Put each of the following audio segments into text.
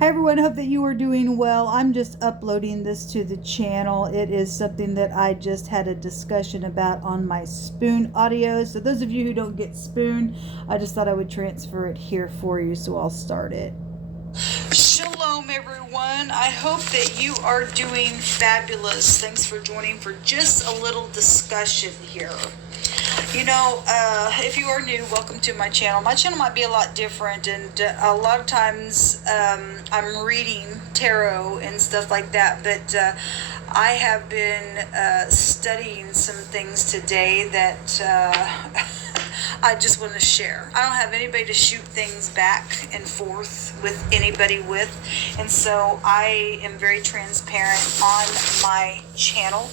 Hi everyone, hope that you are doing well. I'm just uploading this to the channel. It is something that I just had a discussion about on my Spoon audio. So those of you who don't get Spoon, I just thought I would transfer it here for you, so I'll start it. Shalom everyone. I hope that you are doing fabulous. Thanks for joining for just a little discussion here. You know, if you are new, welcome to my channel. My channel might be a lot different, and a lot of times I'm reading tarot and stuff like that, but I have been studying some things today that I just want to share. I don't have anybody to shoot things back and forth with anybody with, and so I am very transparent on my channel,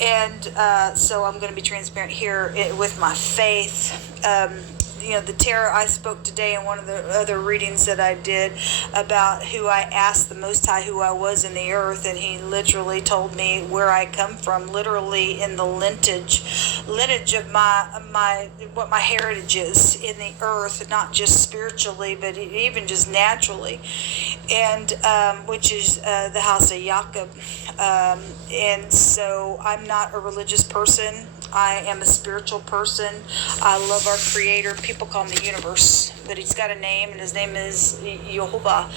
and so I'm going to be transparent here with my faith. You know, the tarot I spoke today in one of the other readings that I did about who I asked the Most High who I was in the earth, and he literally told me where I come from, literally in the lineage of my what my heritage is in the earth, not just spiritually, but even just naturally, and which is the house of Jacob. And so I'm not a religious person. I am a spiritual person. I love our Creator. People call him the universe, but he's got a name, and his name is Jehovah.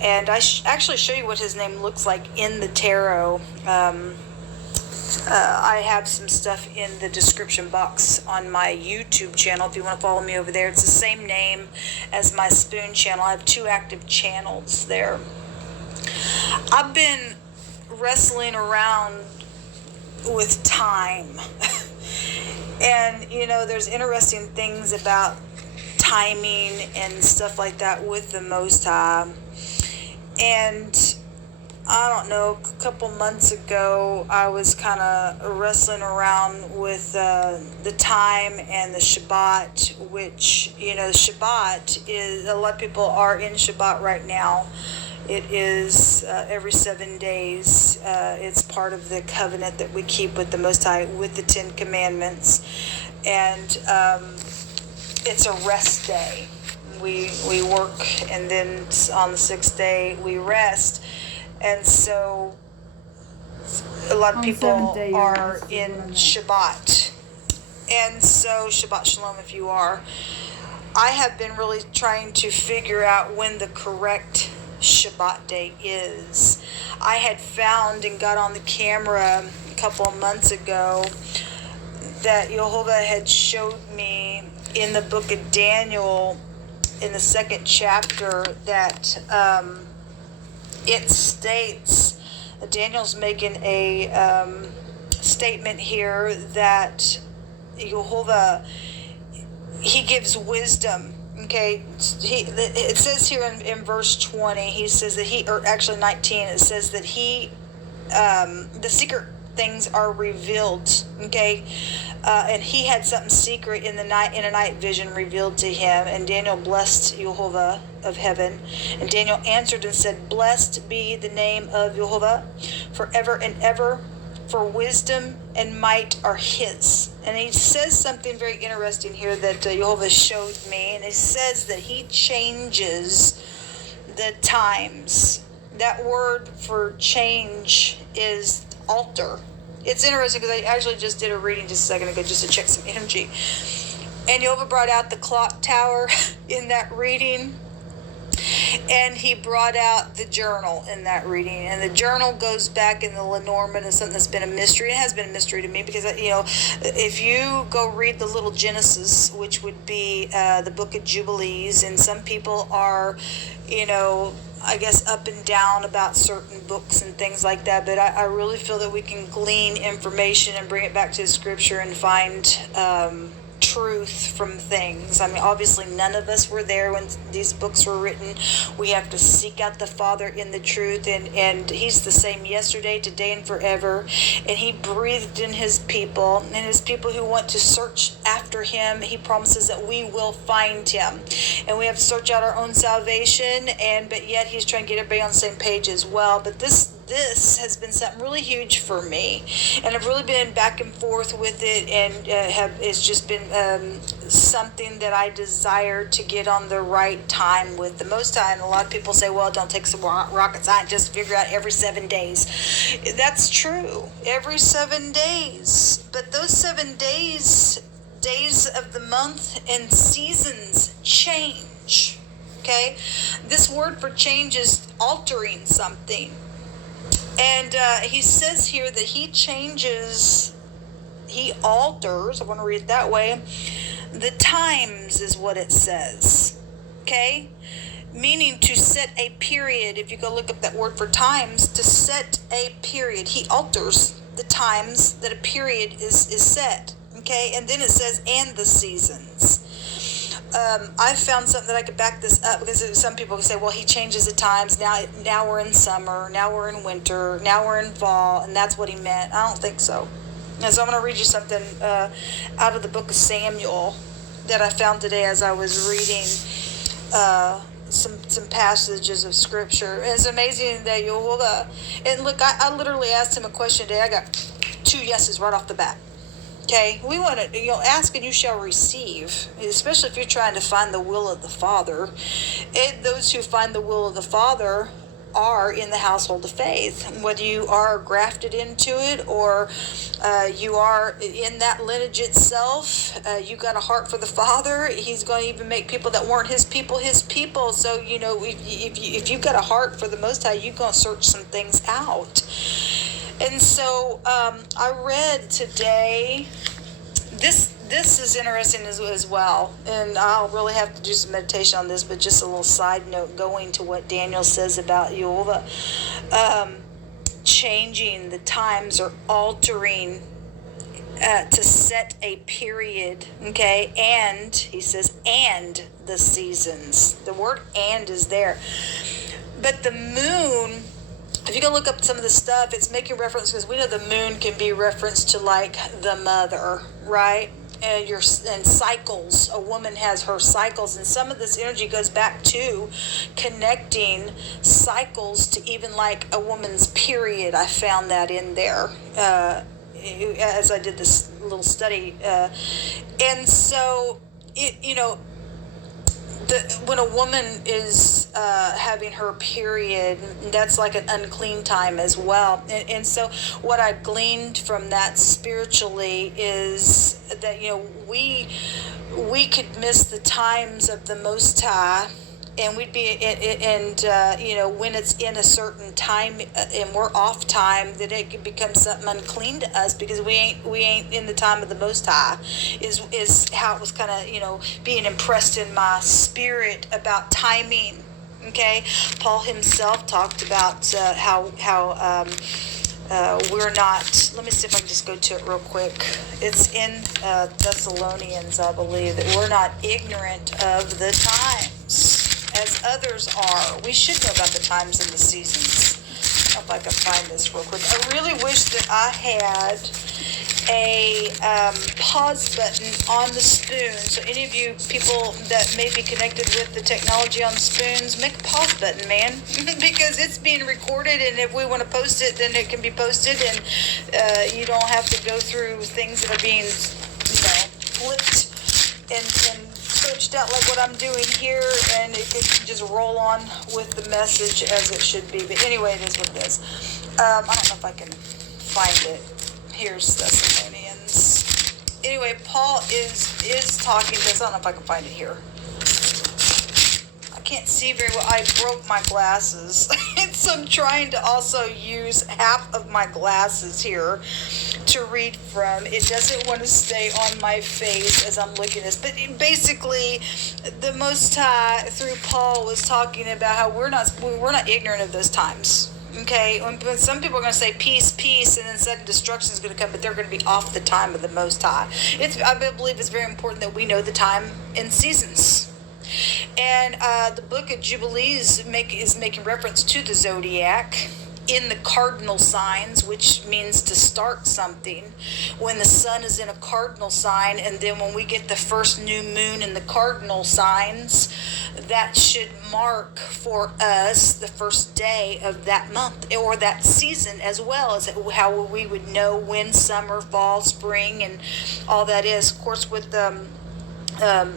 And I actually show you what his name looks like in the tarot. I have some stuff in the description box on my YouTube channel if you want to follow me over there. It's the same name as my Spoon channel. I have 2 active channels there. I've been wrestling around with time. And, you know, there's interesting things about timing and stuff like that with the Most High. And I don't know, a couple months ago, I was kind of wrestling around with the time and the Shabbat, which, you know, Shabbat is, a lot of people are in Shabbat right now. It is every 7 days. It's part of the covenant that we keep with the Most High, with the 10 Commandments. And it's a rest day. We work, and then on the 6th day we rest. And so a lot of people are in Shabbat. And so Shabbat Shalom if you are. I have been really trying to figure out when the correct Shabbat day is. I had found and got on the camera a couple of months ago that Jehovah had showed me in the book of Daniel in the 2nd chapter that it states, Daniel's making a statement here that Jehovah, he gives wisdom. Okay, it says here in verse 20, he says that or actually 19, it says that the secret things are revealed, okay, and he had something secret in a night vision revealed to him, and Daniel blessed Jehovah of heaven, and Daniel answered and said, "Blessed be the name of Jehovah forever and ever, for wisdom and might are his." And he says something very interesting here that Jehovah showed me, and it says that he changes the times. That word for change is alter. It's interesting because I actually just did a reading just a second ago just to check some energy. And Jehovah brought out the clock tower in that reading. And he brought out the journal in that reading. And the journal goes back in the Lenormand as something that's been a mystery. It has been a mystery to me because, you know, if you go read the little Genesis, which would be the book of Jubilees, and some people are, you know, I guess up and down about certain books and things like that. But I really feel that we can glean information and bring it back to the scripture and find truth from things. I mean, obviously none of us were there when these books were written. We have to seek out the Father in the truth, and he's the same yesterday, today, and forever, and he breathed in his people, and his people who want to search after him, he promises that we will find him, and we have to search out our own salvation, but yet he's trying to get everybody on the same page as well. But this this has been something really huge for me, and I've really been back and forth with it, and it's just been something that I desire to get on the right time with the Most High. And a lot of people say, well, don't take some rocket science, just figure out every 7 days. That's true, every 7 days, but those 7 days of the month and seasons change. Okay, this word for change is altering something, and he says here that he changes, he alters, I want to read it that way, the times is what it says. Okay, meaning to set a period. If you go look up that word for times, to set a period, he alters the times that a period is set. Okay, and then it says, and the seasons. I found something that I could back this up, because some people can say, well, he changes the times. Now we're in summer, now we're in winter, now we're in fall, and that's what he meant. I don't think so. And so I'm going to read you something out of the book of Samuel that I found today as I was reading some passages of scripture. It's amazing that and look, I literally asked him a question today. I got 2 yeses right off the bat. Okay, we want to, ask and you shall receive, especially if you're trying to find the will of the Father. And those who find the will of the Father are in the household of faith. Whether you are grafted into it or you are in that lineage itself, you got a heart for the Father. He's going to even make people that weren't his people. So, if you've got a heart for the Most High, you're going to search some things out. And so I read today, this is interesting as well, and I'll really have to do some meditation on this, but just a little side note going to what Daniel says about Jehovah, changing the times or altering to set a period, okay, and he says, and the seasons. The word and is there. But the moon, if you go look up some of the stuff, it's making reference, because we know the moon can be referenced to like the mother, right? And cycles. A woman has her cycles, and some of this energy goes back to connecting cycles to even like a woman's period. I found that in there as I did this little study, and so when a woman is having her period, that's like an unclean time as well. And so what I gleaned from that spiritually is that, we could miss the times of the Most High, and we'd be, when it's in a certain time and we're off time, then it could become something unclean to us, because we ain't in the time of the Most High, is how it was kind of, being impressed in my spirit about timing. Okay, Paul himself talked about how we're not, let me see if I can just go to it real quick. It's in Thessalonians, I believe, that we're not ignorant of the times as others are. We should know about the times and the seasons. I don't know if I can find this real quick. I really wish that I had a pause button on the spoon. So any of you people that may be connected with the technology on the spoons, make a pause button, man. Because it's being recorded, and if we want to post it, then it can be posted, and you don't have to go through things that are being, flipped and switched out like what I'm doing here, and it could just roll on with the message as it should be. But anyway, it is what it is. I don't know if I can find it. Here's Thessalonians. Anyway, Paul is talking to us. I don't know if I can find it here. I can't see very well. I broke my glasses. So I'm trying to also use half of my glasses here to read from. It doesn't want to stay on my face as I'm looking at this. But basically, the Most High, through Paul, was talking about how we're not ignorant of those times. Okay, some people are going to say peace, peace, and then sudden destruction is going to come, but they're going to be off the time of the Most High. I believe it's very important that we know the time and seasons. And the book of Jubilees is making reference to the zodiac. in the cardinal signs, which means to start something, when the sun is in a cardinal sign, and then when we get the first new moon in the cardinal signs, that should mark for us the first day of that month or that season, as well as how we would know when summer, fall, spring, and all that is. Of course, with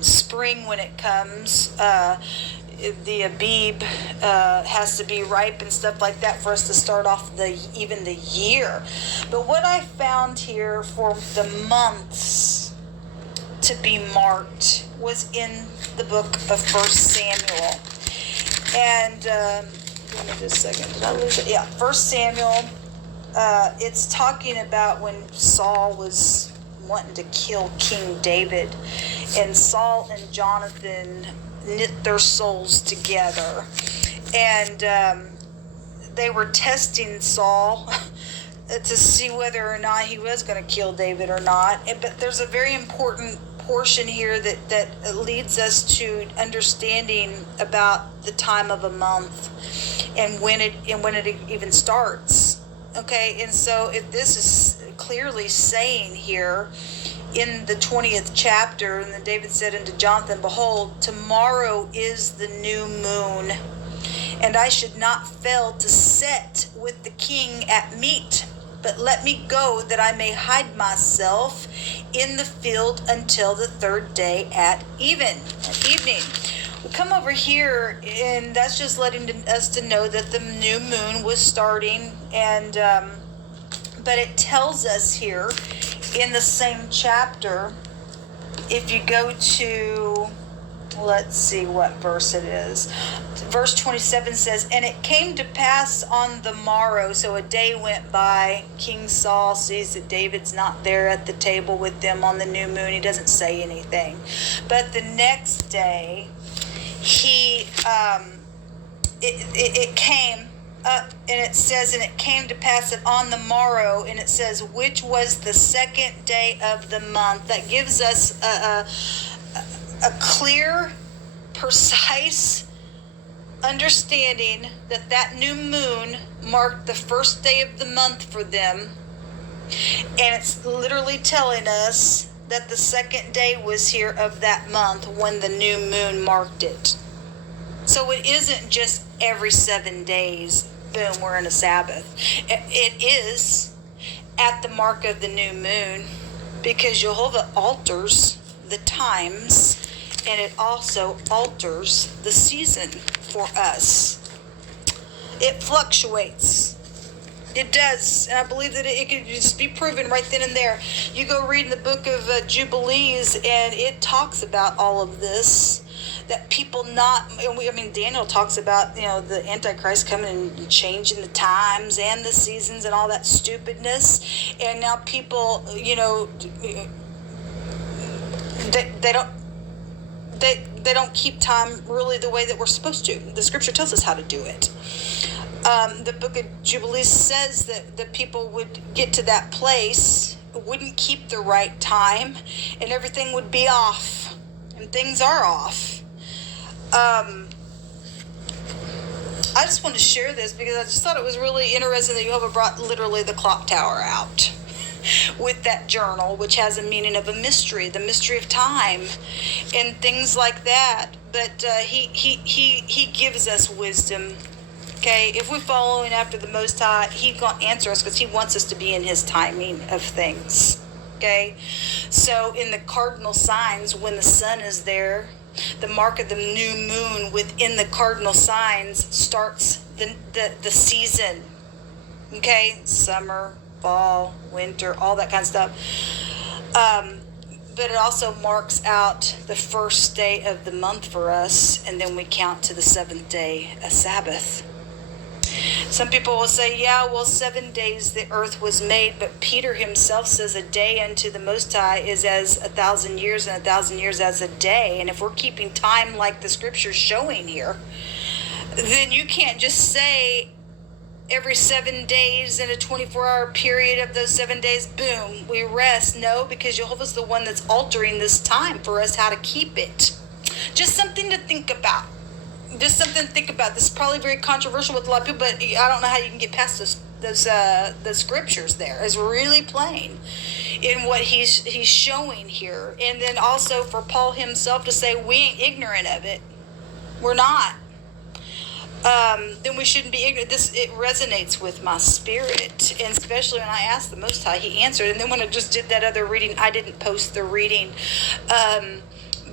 spring, when it comes, the Abib has to be ripe and stuff like that for us to start off even the year. But what I found here for the months to be marked was in the book of First Samuel. And give me just a second. Did I lose it? Yeah, First Samuel. It's talking about when Saul was wanting to kill King David, and Saul and Jonathan knit their souls together, and they were testing Saul to see whether or not he was going to kill David or not. But there's a very important portion here that leads us to understanding about the time of a month and when it even starts. Okay, and so if this is clearly saying here in the 20th chapter, and then David said unto Jonathan, behold, tomorrow is the new moon, and I should not fail to set with the king at meat, but let me go that I may hide myself in the field until the third day at evening. We come over here, and that's just letting us to know that the new moon was starting, and but it tells us here in the same chapter, if you go to, let's see what verse it is. Verse 27 says, and it came to pass on the morrow, so a day went by, King Saul sees that David's not there at the table with them on the new moon. He doesn't say anything. But the next day, it came up, and it says, and it came to pass that on the morrow, and it says, which was the second day of the month. That gives us a clear, precise understanding that new moon marked the first day of the month for them, and it's literally telling us that the second day was here of that month when the new moon marked it. So it isn't just every 7 days, boom, we're in a Sabbath. It is at the mark of the new moon, because Jehovah alters the times, and it also alters the season for us. It fluctuates. It does, and I believe that it could just be proven right then and there. You go read in the book of Jubilees, and it talks about all of this. That people Daniel talks about, the Antichrist coming and changing the times and the seasons and all that stupidness. And now people, they don't keep time really the way that we're supposed to. The scripture tells us how to do it. The book of Jubilees says that the people would get to that place, wouldn't keep the right time, and everything would be off. And things are off. I just wanted to share this because I just thought it was really interesting that Jehovah brought literally the clock tower out with that journal, which has a meaning of a mystery, the mystery of time, and things like that. But he gives us wisdom. Okay, if we're following after the Most High, He's going to answer us because He wants us to be in His timing of things. Okay, so in the cardinal signs, when the sun is there, the mark of the new moon within the cardinal signs starts the season. Okay, summer, fall, winter, all that kind of stuff. But it also marks out the first day of the month for us, and then we count to the seventh day, a Sabbath. Some people will say, 7 days the earth was made, but Peter himself says a day unto the Most High is as 1,000 years, and 1,000 years as a day. And if we're keeping time like the scripture's showing here, then you can't just say every 7 days in a 24-hour period of those 7 days, boom, we rest. No, because Jehovah's the one that's altering this time for us, how to keep it. Just something to think about. just something to think about. This is probably very controversial with a lot of people, but I don't know how you can get past those the scriptures there. It's really plain in what he's showing here. And then also for Paul himself to say we ain't ignorant of it. We're not. Then we shouldn't be ignorant. It resonates with my spirit, and especially when I asked the Most High, He answered. And then when I just did that other reading, I didn't post the reading,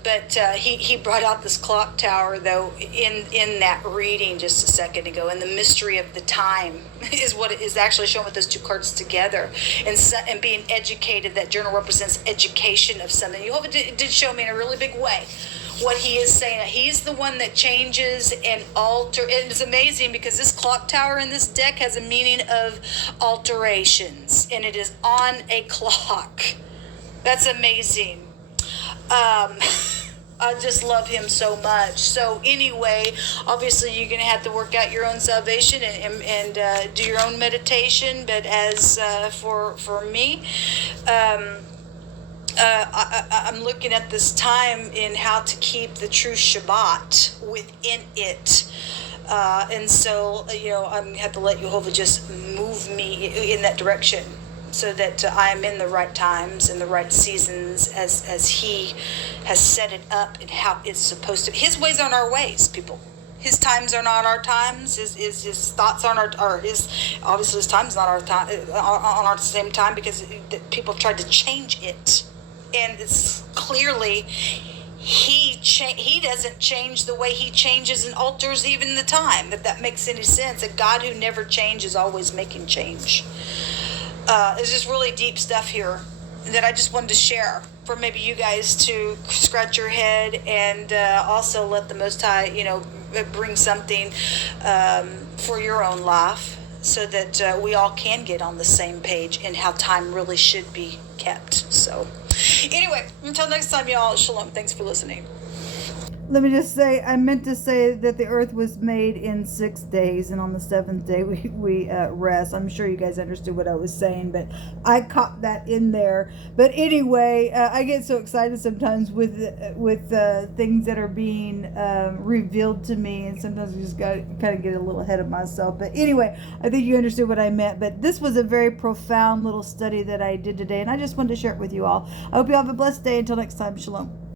but he brought out this clock tower though in that reading just a second ago, and the mystery of the time is what it is actually shown with those two cards together, and being educated. That journal represents education of something. Jehovah did show me in a really big way what he is saying. He's the one that changes and alter. And it's amazing because this clock tower in this deck has a meaning of alterations, and it is on a clock. That's amazing. I just love him so much. So anyway, obviously you're going to have to work out your own salvation and do your own meditation. But as for me, I'm looking at this time in how to keep the true Shabbat within it. And so, I'm going to have to let Jehovah just move me in that direction so that I am in the right times and the right seasons as He has set it up and how it's supposed to be. His ways aren't our ways, people. His times are not our times. His thoughts aren't obviously his time's not our time on our same time, because people tried to change it. And it's clearly he doesn't change the way he changes and alters even the time, if that makes any sense. A God who never changes, always making change. It's just really deep stuff here that I just wanted to share for maybe you guys to scratch your head, and also let the Most High, bring something for your own life, so that we all can get on the same page in how time really should be kept. So anyway, until next time, y'all, shalom. Thanks for listening. Let me just say, I meant to say that the earth was made in 6 days, and on the 7th day we rest. I'm sure you guys understood what I was saying, but I caught that in there. But anyway, I get so excited sometimes with things that are being revealed to me, and sometimes I just got to kind of get a little ahead of myself. But anyway, I think you understood what I meant. But this was a very profound little study that I did today, and I just wanted to share it with you all. I hope you all have a blessed day. Until next time, shalom.